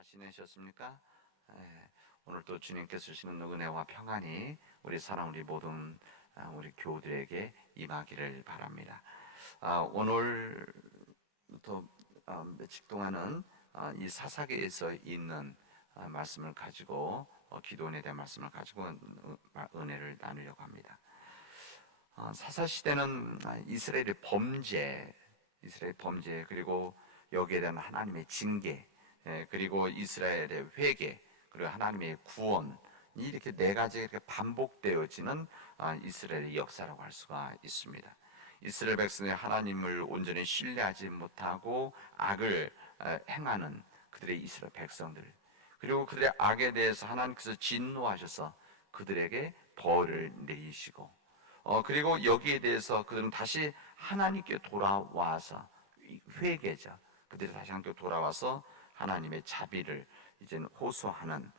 잘 지내셨습니까? 예, 오늘 또 주님께서 주시는 은혜와 평안이 우리 사랑 우리 모든 아, 우리 교우들에게 임하기를 바랍니다. 아, 오늘부터 아, 며칠 동안은 아, 이 사사기에서 있는 아, 말씀을 가지고 어, 기도원에 대한 말씀을 가지고 은- 은혜를 나누려고 합니다. 어, 사사 시대는 아, 이스라엘의 범죄, 이스라엘 범죄 그리고 여기에 대한 하나님의 징계, 예, 그리고 이스라엘의 회개, 그리고 하나님의 구원 이렇게 네 가지가 이렇게 반복되어지는 아, 이스라엘의 역사라고 할 수가 있습니다. 이스라엘 백성이 하나님을 온전히 신뢰하지 못하고 악을 아, 행하는 그들의 이스라엘 백성들, 그리고 그들의 악에 대해서 하나님께서 진노하셔서 그들에게 벌을 내리시고 어, 그리고 여기에 대해서 그들은 다시 하나님께 돌아와서 이 회개자 그들이 다시 함께 돌아와서 하나님의 자비를 이제는 호소하는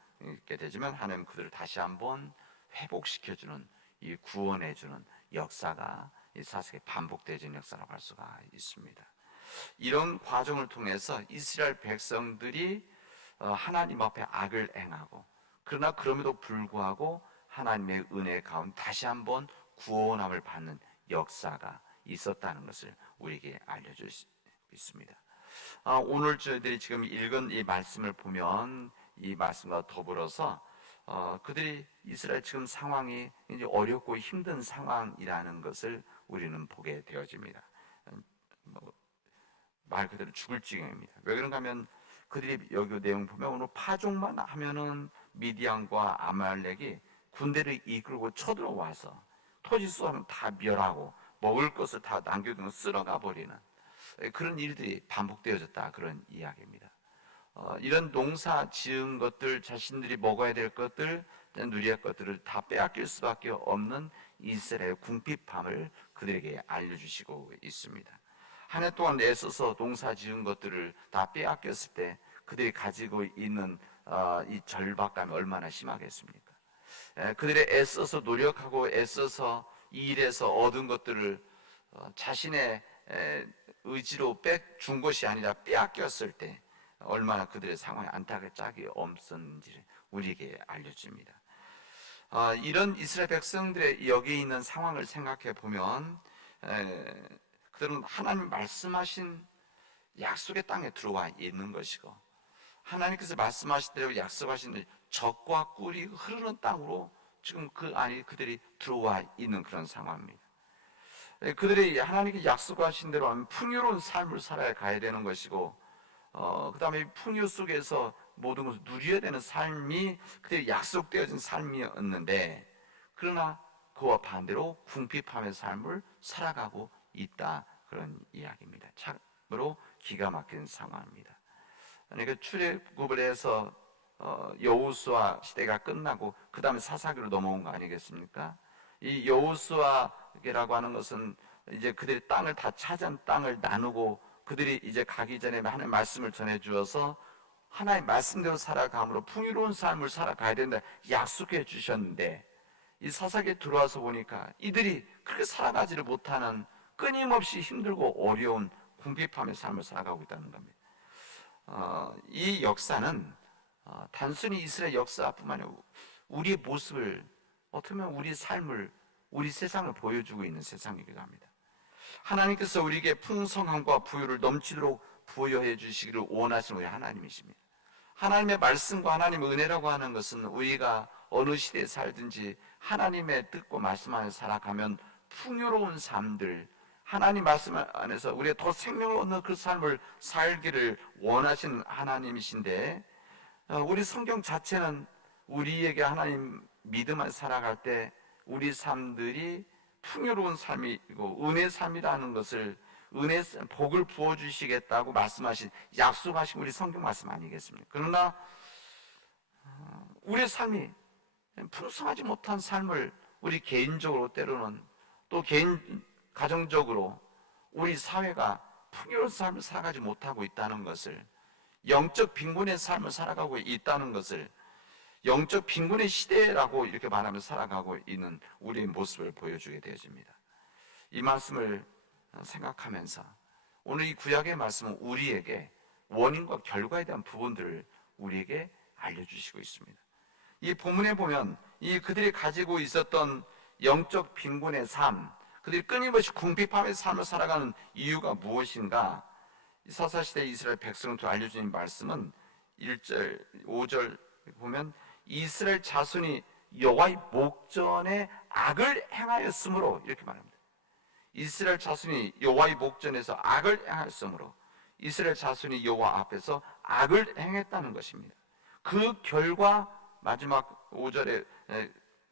게 되지만 하나님 그들을 다시 한번 회복시켜주는 이 구원해주는 역사가 이 사색에 반복되어지는 역사라고 할 수가 있습니다. 이런 과정을 통해서 이스라엘 백성들이 어, 하나님 앞에 악을 행하고 그러나 그럼에도 불구하고 하나님의 은혜 가운데 다시 한번 구원함을 받는 역사가 있었다는 것을 우리에게 알려주고 있습니다. 아, 오늘 저희들이 지금 읽은 이 말씀을 보면 이 말씀과 더불어서 어, 그들이 이스라엘 지금 상황이 이제 어렵고 힘든 상황이라는 것을 우리는 보게 되어집니다. 음, 뭐, 말 그대로 죽을 지경입니다. 왜 그런가 하면 그들이 여기 내용 보면 오늘 파종만 하면은 미디안과 아말렉이 군대를 이끌고 쳐들어와서 토지 수하면 다 멸하고 먹을 것을 다 남겨두고 쓸어가 버리는 그런 일들이 반복되어졌다 그런 이야기입니다. 어, 이런 농사 지은 것들 자신들이 먹어야 될 것들 누려야 할 것들을 다 빼앗길 수밖에 없는 이스라엘 궁핍함을 그들에게 알려주시고 있습니다. 한 해 동안 애써서 농사 지은 것들을 다 빼앗겼을 때 그들이 가지고 있는 어, 이 절박감이 얼마나 심하겠습니까? 에, 그들의 애써서 노력하고 애써서 이 일에서 얻은 것들을 어, 자신의 에, 의지로 빼준 것이 아니라 빼앗겼을 때 얼마나 그들의 상황이 안타깝게 짝이 없었는지를 우리에게 알려줍니다. 아, 이런 이스라엘 백성들의 여기 있는 상황을 생각해 보면 에, 그들은 하나님 말씀하신 약속의 땅에 들어와 있는 것이고 하나님께서 말씀하신 대로 약속하신 적과 꿀이 흐르는 땅으로 지금 그 안에 그들이 들어와 있는 그런 상황입니다. 에, 그들이 하나님께 약속하신 대로 하면 풍요로운 삶을 살아야 가야 되는 것이고 어, 그 다음에 풍요 속에서 모든 것을 누려야 되는 삶이 그들이 약속되어진 삶이었는데 그러나 그와 반대로 궁핍함의 삶을 살아가고 있다 그런 이야기입니다. 참으로 기가 막힌 상황입니다. 그러니까 출애굽을 해서 어, 여호수아 시대가 끝나고 그 다음에 사사기로 넘어온 거 아니겠습니까? 이 여호수아 라고 하는 것은 이제 그들이 땅을 다 찾은 땅을 나누고 그들이 이제 가기 전에 하나님 말씀을 전해 주어서 하나님 말씀대로 살아감으로 풍요로운 삶을 살아가야 된다 약속해 주셨는데 이 사사기에 들어와서 보니까 이들이 그렇게 살아가지를 못하는 끊임없이 힘들고 어려운 궁핍함의 삶을 살아가고 있다는 겁니다. 어, 이 역사는 어, 단순히 이스라엘 역사뿐만 아니라 우리의 모습을 어떻게 보면 우리 삶을 우리 세상을 보여주고 있는 세상이기도 합니다. 하나님께서 우리에게 풍성함과 부유를 넘치도록 부여해 주시기를 원하시는 우리 하나님이십니다. 하나님의 말씀과 하나님의 은혜라고 하는 것은 우리가 어느 시대에 살든지 하나님의 뜻과 말씀 안에 살아가면 풍요로운 삶들, 하나님 말씀 안에서 우리가 더 생명을 얻는 그 삶을 살기를 원하시는 하나님이신데, 어, 우리 성경 자체는 우리에게 하나님 믿음 안에 살아갈 때 우리 삶들이 풍요로운 삶이고 은혜 삶이라는 것을 은혜 복을 부어 주시겠다고 말씀하신 약속하신 우리 성경 말씀 아니겠습니까? 그러나 어, 우리의 삶이 풍성하지 못한 삶을 우리 개인적으로 때로는 또 개인 가정적으로 우리 사회가 풍요로운 삶을 살아가지 못하고 있다는 것을 영적 빈곤의 삶을 살아가고 있다는 것을 영적 빈곤의 시대라고 이렇게 말하며 살아가고 있는 우리의 모습을 보여주게 되어집니다. 이 말씀을 생각하면서 오늘 이 구약의 말씀은 우리에게 원인과 결과에 대한 부분들을 우리에게 알려주시고 있습니다. 이 본문에 보면 이 그들이 가지고 있었던 영적 빈곤의 삶, 그들이 끊임없이 궁핍함의 삶을 살아가는 이유가 무엇인가? 서사시대 이스라엘 백성들 알려주는 말씀은 1절, 5절 보면 이스라엘 자손이 여호와의 목전에 악을 행하였으므로 이렇게 말합니다. 이스라엘 자손이 여호와의 목전에서 악을 행하였으므로 이스라엘 자손이 여호와 앞에서 악을 행했다는 것입니다. 그 결과 마지막 5절에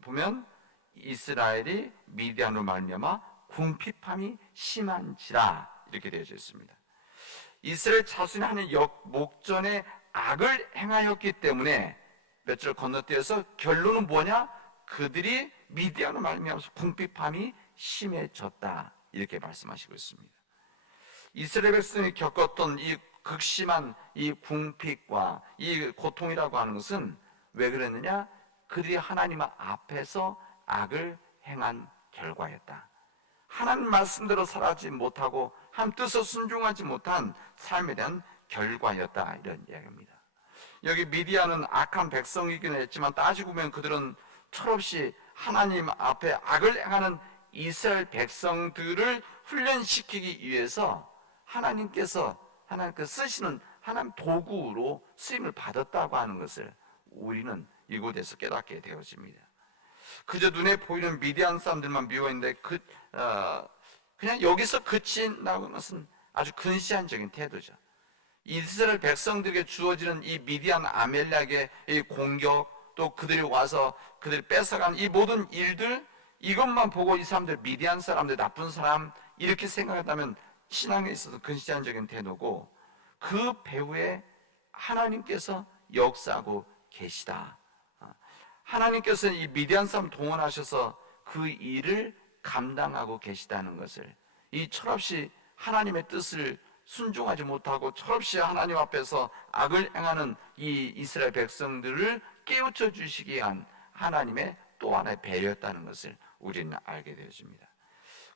보면 이스라엘이 미디안으로 말미암아 궁핍함이 심한지라 이렇게 되어져 있습니다. 이스라엘 자손이 하는 역 목전에 악을 행하였기 때문에 몇 절 건너뛰어서 결론은 뭐냐? 그들이 미디안으로 말미암아서 궁핍함이 심해졌다 이렇게 말씀하시고 있습니다. 이스라엘 백성이 겪었던 이 극심한 이 궁핍과 이 고통이라고 하는 것은 왜 그랬느냐? 그들이 하나님 앞에서 악을 행한 결과였다. 하나님 말씀대로 살아지 못하고 한 뜻을 순종하지 못한 삶에 대한 결과였다 이런 이야기입니다. 여기 미디아는 악한 백성이긴 했지만 따지고 보면 그들은 철없이 하나님 앞에 악을 행하는 이스라엘 백성들을 훈련시키기 위해서 하나님께서 하나님께 쓰시는 하나님 도구로 쓰임을 받았다고 하는 것을 우리는 이곳에서 깨닫게 되어집니다. 그저 눈에 보이는 미디안 사람들만 미워했는데 그 어, 그냥 여기서 그친다는 것은 아주 근시안적인 태도죠. 이스라엘 백성들에게 주어지는 이 미디안 아멜렉의 이 공격 또 그들이 와서 그들이 뺏어간 이 모든 일들 이것만 보고 이 사람들 미디안 사람들 나쁜 사람 이렇게 생각한다면 신앙에 있어서 근시안적인 태도고 그 배후에 하나님께서 역사하고 계시다. 하나님께서 이 미디안 사람 동원하셔서 그 일을 감당하고 계시다는 것을 이 철없이 하나님의 뜻을 순종하지 못하고 철없이 하나님 앞에서 악을 행하는 이 이스라엘 백성들을 깨우쳐 주시기 위한 하나님의 또 하나의 배려였다는 것을 우리는 알게 되어집니다.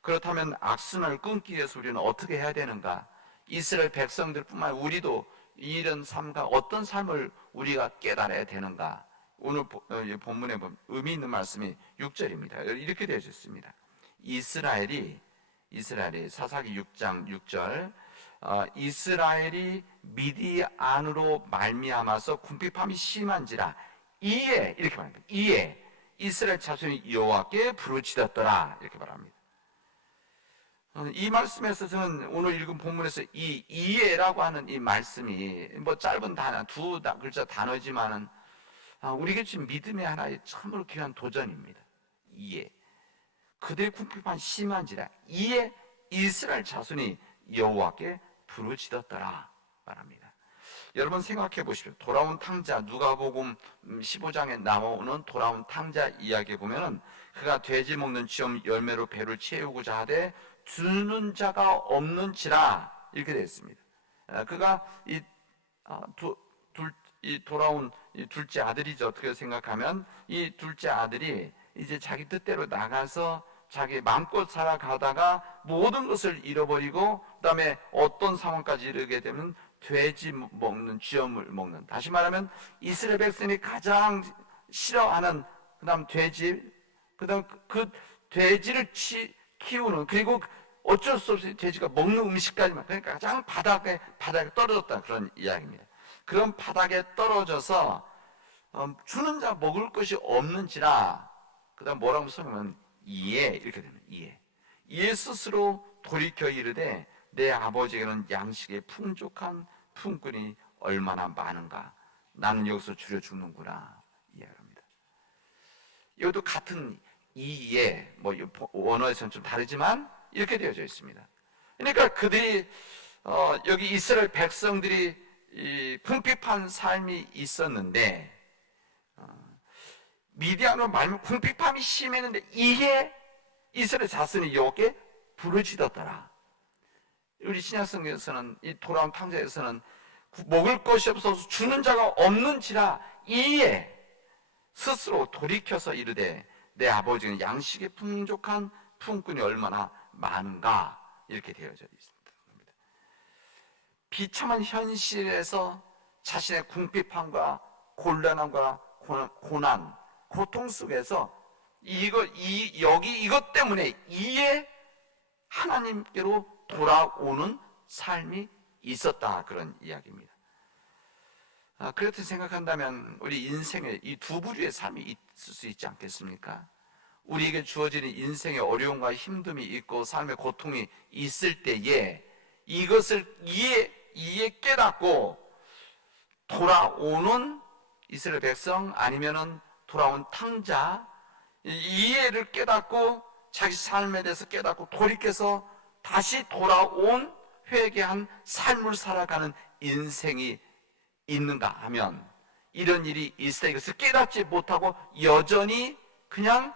그렇다면 악순환을 끊기 위해서 우리는 어떻게 해야 되는가? 이스라엘 백성들뿐만 우리도 이런 삶과 어떤 삶을 우리가 깨달아야 되는가? 오늘 어, 본문에 의미 있는 말씀이 6절입니다. 이렇게 되어 있습니다. 이스라엘이 이스라엘이 사사기 6장 6절 어, 이스라엘이 미디안으로 말미암아서 궁핍함이 심한지라 이에 이렇게 말합니다. 이에 이스라엘 자손이 여호와께 부르짖었더라 이렇게 말합니다. 어, 이 말씀에서 저는 오늘 읽은 본문에서 이 이해라고 하는 이 말씀이 뭐 짧은 단어 두 글자 단어지만은 아, 우리에게 지금 믿음의 하나의 참으로 귀한 도전입니다. 이해. 그들의 궁핍한 심한지라 이에 이스라엘 자손이 여호와께 부르짖었더라 말합니다. 여러분 생각해 보십시오. 돌아온 탕자 누가복음 15장에 나오는 돌아온 탕자 이야기에 보면은 그가 돼지 먹는 지엄 열매로 배를 채우고자 하되 주는 자가 없는지라 이렇게 되어 있습니다. 아, 그가 이, 아, 돌아온 이 둘째 아들이죠. 어떻게 생각하면 이 둘째 아들이 이제 자기 뜻대로 나가서 자기 마음껏 살아가다가 모든 것을 잃어버리고 그다음에 어떤 상황까지 이르게 되면 돼지 먹는 쥐엄을 먹는 다시 말하면 이스라엘 백성이 가장 싫어하는 그다음 돼지 그다음 그 돼지를 치, 키우는 그리고 어쩔 수 없이 돼지가 먹는 음식까지만 그러니까 가장 바닥에 바닥에 떨어졌다 그런 이야기입니다. 그런 바닥에 떨어져서 어, 주는 자 먹을 것이 없는지라 그다음 뭐라고 써면 이에 이렇게 되는 이에 이에 스스로 돌이켜 이르되 내 아버지에게는 양식의 풍족한 품꾼이 얼마나 많은가 나는 여기서 줄여 죽는구나 이해합니다. 이것도 같은 이에 뭐 원어에서는 좀 다르지만 이렇게 되어져 있습니다. 그러니까 그들이 어, 여기 이스라엘 백성들이 이 궁핍한 삶이 있었는데 어, 미디안으로 말하면 궁핍함이 심했는데 이게 이스라엘 자손이 여기에 부르짖었더라. 우리 신약성경에서는 이 돌아온 탕자에서는 먹을 것이 없어서 주는 자가 없는지라 이에 스스로 돌이켜서 이르되 내 아버지는 양식에 풍족한 품꾼이 얼마나 많은가 이렇게 되어져 있습니다. 비참한 현실에서 자신의 궁핍함과 곤란함과 고난, 고난, 고통 속에서 이거 이 여기 이것 때문에 이에 하나님께로 돌아오는 삶이 있었다 그런 이야기입니다. 아, 그렇게 생각한다면 우리 인생에 이 두 부류의 삶이 있을 수 있지 않겠습니까? 우리에게 주어지는 인생의 어려움과 힘듦이 있고 삶의 고통이 있을 때에 이것을 이해 이해 깨닫고 돌아오는 이스라엘 백성 아니면은 돌아온 탕자 이 이해를 깨닫고 자기 삶에 대해서 깨닫고 돌이켜서 다시 돌아온 회개한 삶을 살아가는 인생이 있는가 하면 이런 일이 때 이것을 깨닫지 못하고 여전히 그냥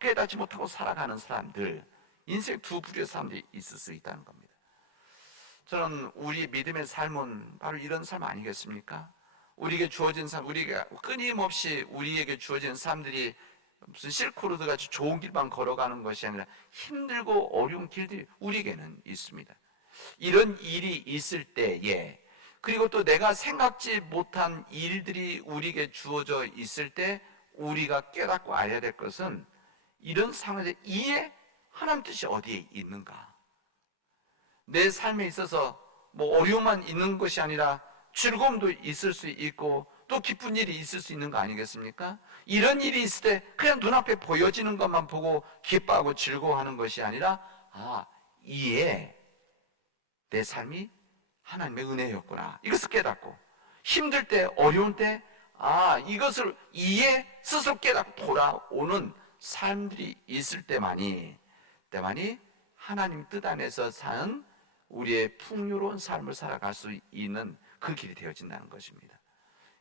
깨닫지 못하고 살아가는 사람들 인생 두 부류의 사람들이 있을 수 있다는 겁니다. 저는 우리 믿음의 삶은 바로 이런 삶 아니겠습니까? 우리에게 주어진 삶, 우리가 끊임없이 우리에게 주어진 삶들이 무슨 실크로드 같이 좋은 길만 걸어가는 것이 아니라 힘들고 어려운 길들이 우리에게는 있습니다. 이런 일이 있을 때에 그리고 또 내가 생각지 못한 일들이 우리에게 주어져 있을 때 우리가 깨닫고 알아야 될 것은 이런 상황에서 이에 하나님 뜻이 어디에 있는가? 내 삶에 있어서 뭐 어려움만 있는 것이 아니라 즐거움도 있을 수 있고 또 기쁜 일이 있을 수 있는 거 아니겠습니까? 이런 일이 있을 때 그냥 눈앞에 보여지는 것만 보고 기뻐하고 즐거워하는 것이 아니라 아, 이에 내 삶이 하나님의 은혜였구나. 이것을 깨닫고 힘들 때 어려운 때 아, 이것을 이에 스스로 깨닫고 돌아오는 삶들이 있을 때만이 때만이 하나님 뜻 안에서 사는 우리의 풍요로운 삶을 살아갈 수 있는 그 길이 되어진다는 것입니다.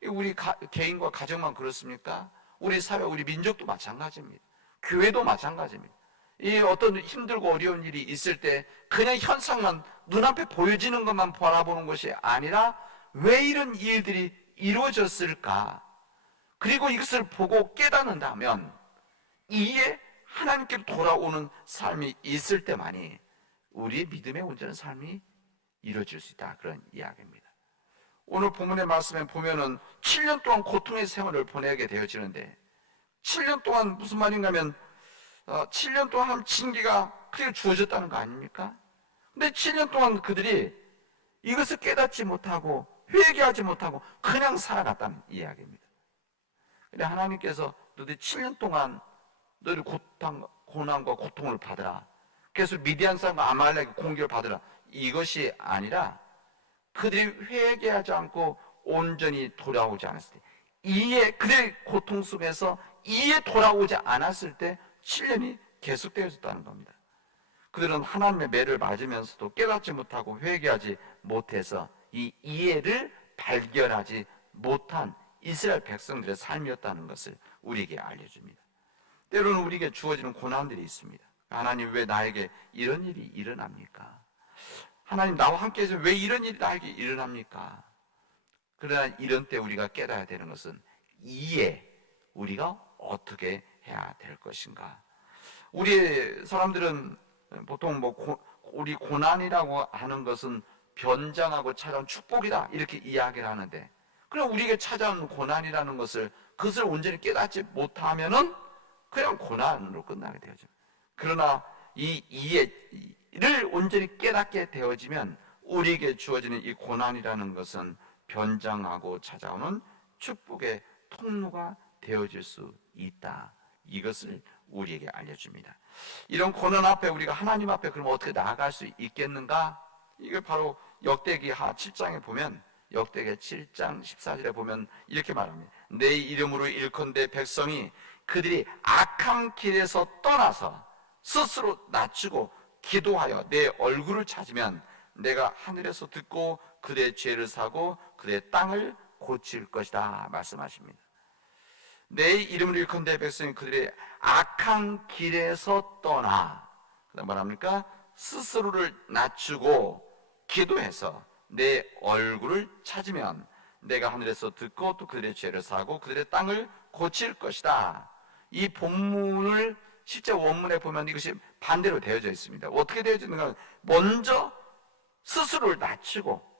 우리 가, 개인과 가정만 그렇습니까? 우리 사회, 우리 민족도 마찬가지입니다. 교회도 마찬가지입니다. 이 어떤 힘들고 어려운 일이 있을 때 그냥 현상만 눈앞에 보여지는 것만 바라보는 것이 아니라 왜 이런 일들이 이루어졌을까? 그리고 이것을 보고 깨닫는다면 이에 하나님께 돌아오는 삶이 있을 때만이 우리의 믿음의 온전한 삶이 이루어질 수 있다. 그런 이야기입니다. 오늘 본문의 말씀에 보면은 7년 동안 고통의 생활을 보내게 되어지는데 7년 동안 무슨 말인가 하면 어, 7년 동안 한 징계가 그렇게 주어졌다는 거 아닙니까? 근데 7년 동안 그들이 이것을 깨닫지 못하고 회개하지 못하고 그냥 살아갔다는 이야기입니다. 근데 하나님께서 너희 7년 동안 너희를 고통, 고난과 고통을 받으라. 그래서 미디안 사람과 아말렉 공격을 받으라. 이것이 아니라 그들이 회개하지 않고 온전히 돌아오지 않았을 때 이에 그들의 고통 속에서 이에 돌아오지 않았을 때 7년이 계속되어졌다는 겁니다. 그들은 하나님의 매를 맞으면서도 깨닫지 못하고 회개하지 못해서 이 이해를 발견하지 못한 이스라엘 백성들의 삶이었다는 것을 우리에게 알려줍니다. 때로는 우리에게 주어지는 고난들이 있습니다. 하나님 왜 나에게 이런 일이 일어납니까? 하나님 나와 함께 해서 왜 이런 일이 나에게 일어납니까? 그러나 이런 때 우리가 깨달아야 되는 것은 이에 우리가 어떻게 해야 될 것인가? 우리 사람들은 보통 뭐 고, 우리 고난이라고 하는 것은 변장하고 찾아온 축복이다 이렇게 이야기를 하는데 그럼 우리에게 찾아온 고난이라는 것을 그것을 온전히 깨닫지 못하면은 그냥 고난으로 끝나게 되죠. 그러나 이 이해를 온전히 깨닫게 되어지면 우리에게 주어지는 이 고난이라는 것은 변장하고 찾아오는 축복의 통로가 되어질 수 있다. 이것을 우리에게 알려줍니다. 이런 고난 앞에 우리가 하나님 앞에 그럼 어떻게 나아갈 수 있겠는가? 이게 바로 역대기 하 7장에 보면 역대기 7장 14절에 보면 이렇게 말합니다. 내 이름으로 일컨대 백성이 그들이 악한 길에서 떠나서 스스로 낮추고 기도하여 내 얼굴을 찾으면 내가 하늘에서 듣고 그들의 죄를 사고 그들의 땅을 고칠 것이다 말씀하십니다. 내 이름을 일컨대 백성이 그들의 악한 길에서 떠나 그다음 말합니까? 스스로를 낮추고 기도해서 내 얼굴을 찾으면 내가 하늘에서 듣고 또 그들의 죄를 사고 그들의 땅을 고칠 것이다. 이 본문을 실제 원문에 보면 이것이 반대로 되어져 있습니다. 어떻게 되어져 있는가? 먼저 스스로를 낮추고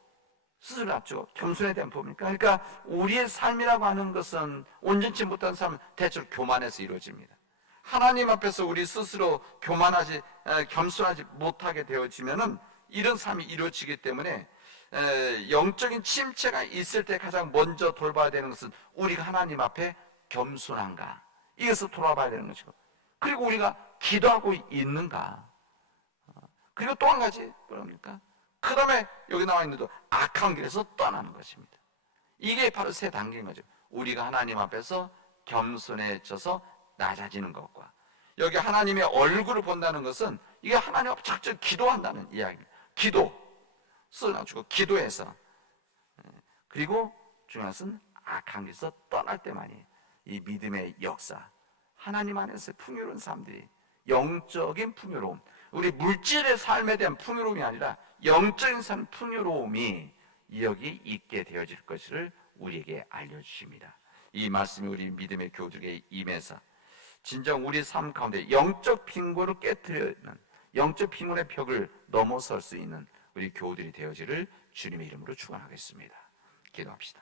스스로 낮추고 겸손에 대한 법입니까? 그러니까 우리의 삶이라고 하는 것은 온전치 못한 삶은 대체로 교만에서 이루어집니다. 하나님 앞에서 우리 스스로 교만하지 에, 겸손하지 못하게 되어지면은 이런 삶이 이루어지기 때문에 에, 영적인 침체가 있을 때 가장 먼저 돌봐야 되는 것은 우리가 하나님 앞에 겸손한가 이것을 돌아봐야 되는 것이고 그리고 우리가 기도하고 있는가 어, 그리고 또 한 가지 뭐랍니까? 그 다음에 여기 나와 있는 도 악한 길에서 떠나는 것입니다. 이게 바로 세 단계인 거죠. 우리가 하나님 앞에서 겸손해져서 낮아지는 것과 여기 하나님의 얼굴을 본다는 것은 이게 하나님 앞에 적극 기도한다는 이야기입니다. 기도, 쓰나주고 기도해서 그리고 중요한 것은 악한 길에서 떠날 때만이 이 믿음의 역사 하나님 안에서 풍요로운 사람들이 영적인 풍요로움 우리 물질의 삶에 대한 풍요로움이 아니라 영적인 삶 풍요로움이 여기 있게 되어질 것을 우리에게 알려주십니다. 이 말씀이 우리 믿음의 교들에게 임해서 진정 우리 삶 가운데 영적 빈곤을 깨뜨리는 영적 빈곤의 벽을 넘어설 수 있는 우리 교우들이 되어지를 주님의 이름으로 축원하겠습니다. 기도합시다.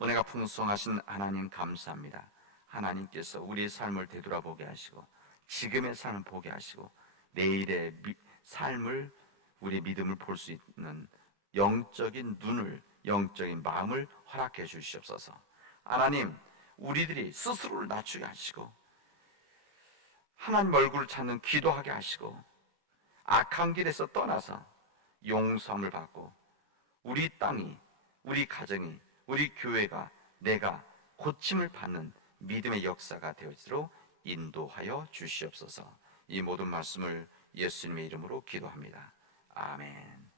은혜가 풍성하신 하나님 감사합니다. 하나님께서 우리의 삶을 되돌아보게 하시고 지금의 삶을 보게 하시고 내일의 미- 삶을 우리 믿음을 볼 수 있는 영적인 눈을 영적인 마음을 허락해 주시옵소서. 하나님, 우리들이 스스로를 낮추게 하시고 하나님 얼굴을 찾는 기도하게 하시고 악한 길에서 떠나서 용서함을 받고 우리 땅이 우리 가정이 우리 교회가 내가 고침을 받는 믿음의 역사가 되어지도록 인도하여 주시옵소서. 이 모든 말씀을 예수님의 이름으로 기도합니다. 아멘.